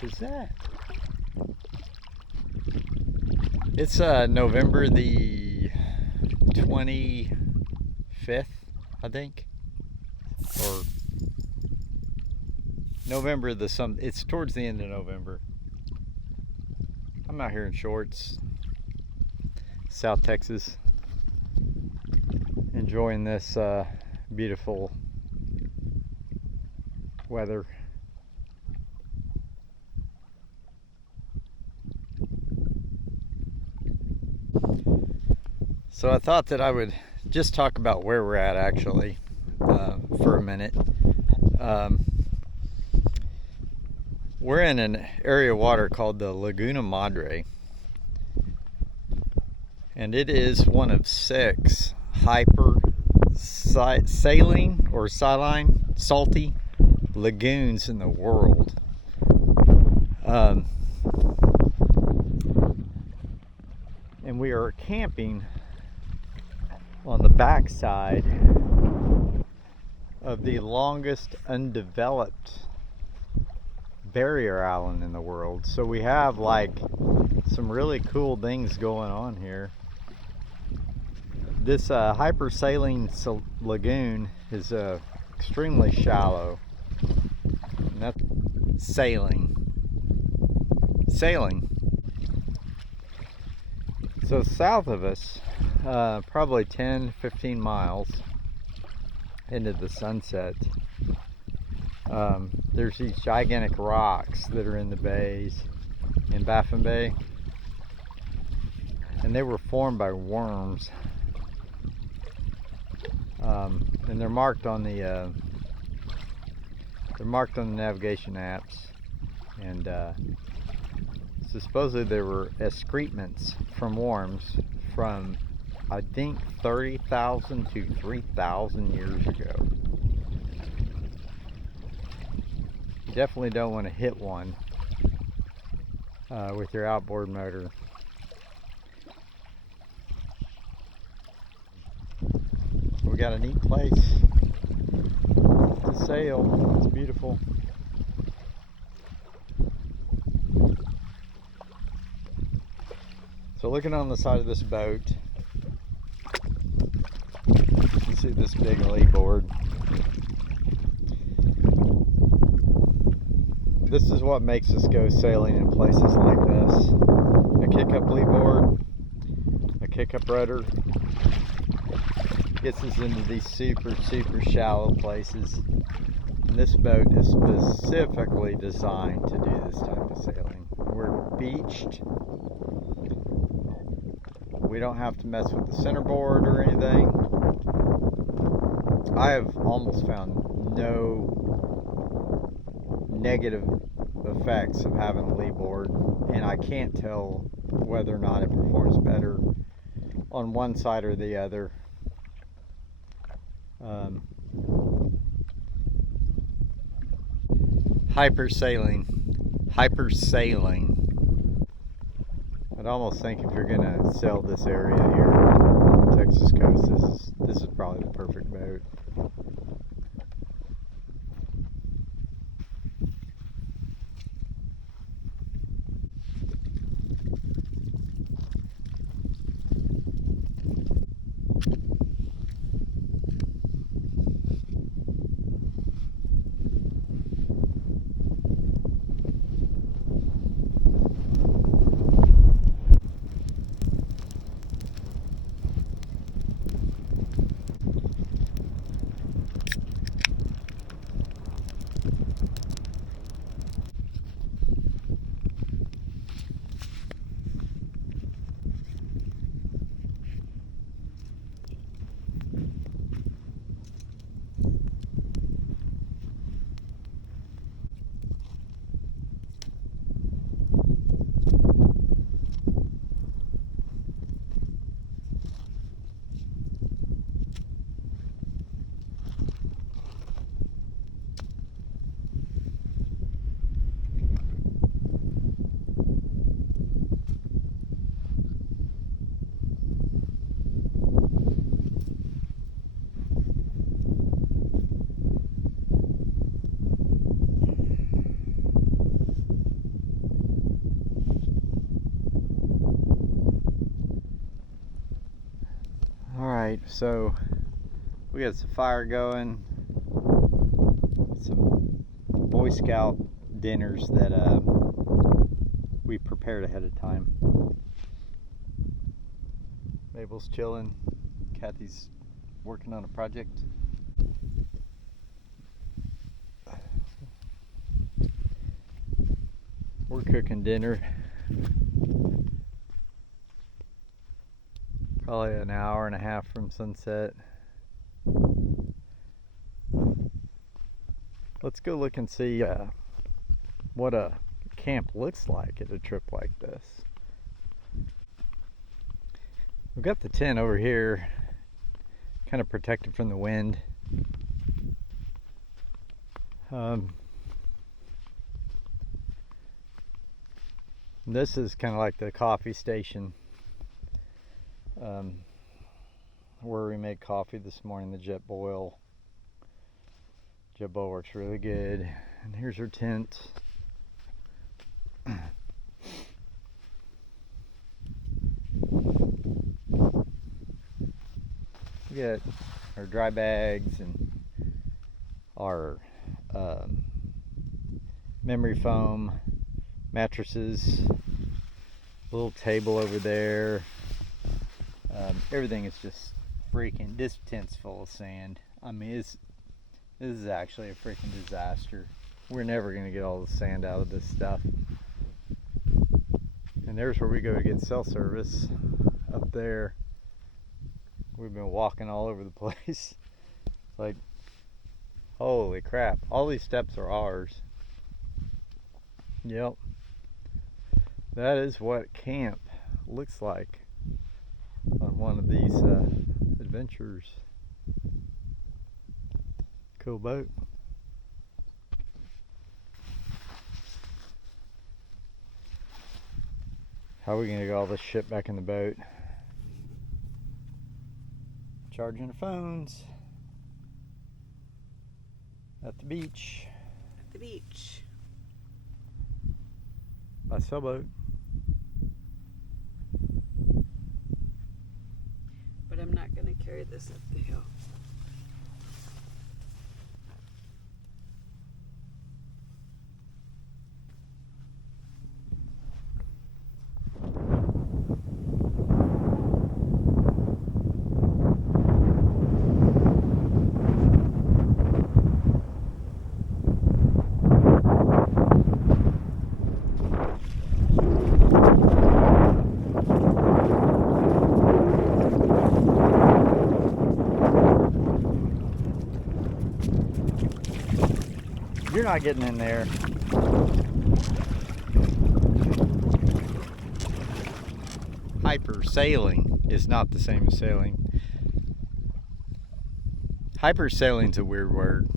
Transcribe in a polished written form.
heck is that? It's November the 25th, I think, or November the some. It's towards the end of November. I'm out here in shorts, South Texas, enjoying this beautiful weather. So I thought that I would just talk about where we're at actually for a minute. We're in an area of water called the Laguna Madre, and it is one of 6 hyper saline or saline salty lagoons in the world. And we are camping on the backside of the longest undeveloped barrier island in the world. So we have like some really cool things going on here. This hypersaline lagoon is extremely shallow, and that's sailing. So south of us, probably 10-15 miles into the sunset, there's these gigantic rocks that are in the bays in Baffin Bay, and they were formed by worms, and they're marked on the navigation apps, and so supposedly there were excrements from worms from, I think, 30,000 to 3,000 years ago. You definitely don't want to hit one with your outboard motor. We got a neat place to sail. It's beautiful. So looking on the side of this boat, you can see this big lee board. This is what makes us go sailing in places like this. A kick-up lee board, a kick-up rudder, gets us into these super shallow places. And this boat is specifically designed to do this type of sailing. We're beached. We don't have to mess with the centerboard or anything. I have almost found no negative effects of having a lee board, and I can't tell whether or not it performs better on one side or the other. Hypersailing. I'd almost think if you're gonna sail this area here on the Texas coast, this is probably the perfect boat. Alright, so we got some fire going, some Boy Scout dinners that we prepared ahead of time. Mabel's chilling, Kathy's working on a project. We're cooking dinner. Probably an hour and a half from sunset. Let's go look and see what a camp looks like at a trip like this. We've got the tent over here, kind of protected from the wind. This is kind of like the coffee station where we made coffee this morning, the jet boil. Jet boil works really good. And here's our tent. We got our dry bags and our memory foam, mattresses, little table over there. Everything is just freaking, this tent's full of sand. I mean, this is actually a freaking disaster. We're never gonna get all the sand out of this stuff. And there's where we go to get cell service, up there. We've been walking all over the place. Like, holy crap, all these steps are ours. Yep. That is what camp looks like on one of these adventures. Cool boat. How are we gonna get all this shit back in the boat? Charging our phones at the beach. At the beach. By sailboat. But I'm not going to carry this up the hill. You're not getting in there. Hyper sailing is not the same as sailing. Hyper sailing's a weird word.